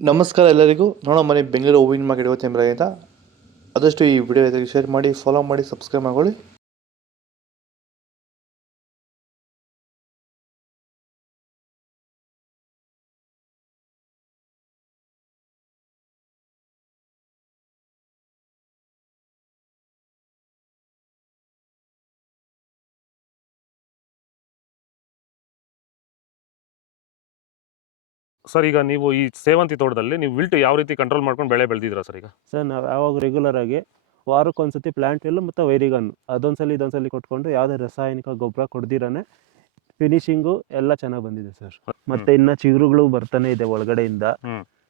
ನಮಸ್ಕಾರ ಎಲ್ಲರಿಗೂ. ನೋಡೋ ಮನೆ ಬೆಂಗಳೂರು ಹೂವಿನ ಮಾರ್ಕೆಟ್ ಇವತ್ತು ಅಂತ ಆದಷ್ಟು ಈ ವಿಡಿಯೋ ಶೇರ್ ಮಾಡಿ, ಫಾಲೋ ಮಾಡಿ, ಸಬ್ಸ್ಕ್ರೈಬ್ ಮಾಡ್ಕೊಳ್ಳಿ. ಸರ್, ಈಗ ನೀವು ಈ ಸೇವಂತಿ ತೋಟದಲ್ಲಿ ನೀವು ವಿಲ್ಟ್ ಯಾವ ರೀತಿ ಕಂಟ್ರೋಲ್ ಮಾಡ್ಕೊಂಡು ಬೆಳೆ ಬೆಳೆದಿದ್ದೀರಾ ಸರ್? ಈಗ ಸರ್ ನಾವು ಯಾವಾಗ ರೆಗ್ಯುಲರ್ ಆಗಿ ವಾರಕ್ಕೊಂದ್ಸತಿ ಪ್ಲಾಂಟ್ ಎಲ್ಲ ಮತ್ತು ವೈರಿಗನ್ ಅದೊಂದ್ಸಲಿ ಇದೊಂದ್ಸಲಿ ಕೊಟ್ಕೊಂಡು ಯಾವುದೇ ರಾಸಾಯನಿಕ ಗೊಬ್ಬರ ಕೊಡ್ದಿರಾನೆ ಫಿನಿಶಿಂಗು ಎಲ್ಲ ಚೆನ್ನಾಗಿ ಬಂದಿದೆ ಸರ್. ಮತ್ತೆ ಇನ್ನ ಚಿಗುರುಗಳು ಬರ್ತಾನೆ ಇದೆ ಒಳಗಡೆಯಿಂದ.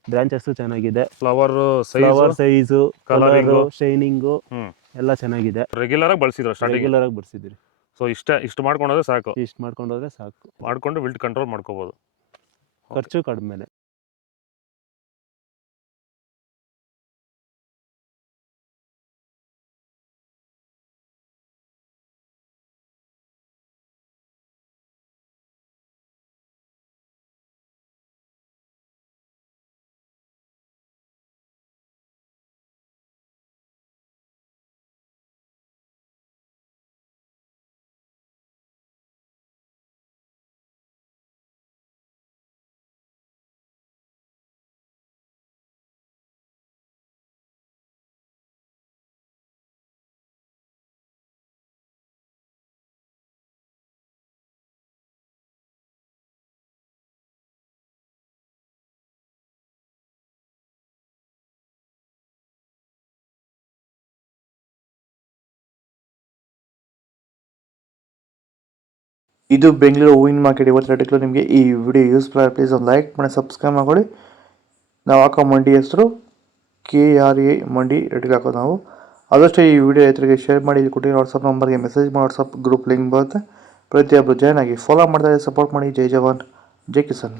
ಬ್ರಾಂಚಸ್ ಚೆನ್ನಾಗಿದೆ, ಫ್ಲವರ್ ಸೈಜು, ಕಲರು, ಶೈನಿಂಗು ಎಲ್ಲ ಚೆನ್ನಾಗಿದೆ. ರೆಗ್ಯುಲರ್ ಆಗಿ ಬಳಸಿದ್ರು ರೆಗ್ಯುಲರ್ ಆಗಿ ಬಳಸಿದ್ರಿ. ಸೊ ಇಷ್ಟು ಮಾಡ್ಕೊಂಡೋದ್ರೆ ಸಾಕು. ಇಷ್ಟು ಮಾಡ್ಕೊಂಡೋದ್ರೆ ಸಾಕು, ಮಾಡ್ಕೊಂಡು ವಿಲ್ಟ್ ಕಂಟ್ರೋಲ್ ಮಾಡ್ಕೋಬಹುದು. ಖರ್ಚು ಕಡಿಮೆನೆ. ಇದು ಬೆಂಗಳೂರು ಹೂವಿನ ಮಾರ್ಕೆಟ್ ಇವತ್ತು ರೇಟ್ಗಳು. ನಿಮಗೆ ಈ ವಿಡಿಯೋ ಯೂಸ್ಫುಲ್ ಆಗಿ ಪ್ಲೀಸ್ ಒಂದು ಲೈಕ್ ಮಾಡಿ, ಸಬ್ಸ್ಕ್ರೈಬ್ ಮಾಡ್ಕೊಳ್ಳಿ. ನಾವು ಹಾಕೋ ಮಂಡಿ ಹೆಸರು KRA ಮಂಡಿ ರೇಟ್ಗೆ ಹಾಕೋದು ನಾವು. ಆದಷ್ಟು ಈ ವಿಡಿಯೋ ರೈತರಿಗೆ ಶೇರ್ ಮಾಡಿ. ಇಲ್ಲಿ ಕೊಟ್ಟಿರೋ ವಾಟ್ಸಪ್ ನಂಬರ್ಗೆ ಮೆಸೇಜ್ ಮಾಡಿ, ವಾಟ್ಸಪ್ ಗ್ರೂಪ್ ಲಿಂಕ್ ಬರುತ್ತೆ. ಪ್ರತಿಯೊಬ್ಬರು ಜಾಯ್ನ್ ಆಗಿ ಫಾಲೋ ಮಾಡ್ತಾರೆ, ಸಪೋರ್ಟ್ ಮಾಡಿ. ಜೈ ಜವಾನ್, ಜೈ ಕಿಸಾನ್.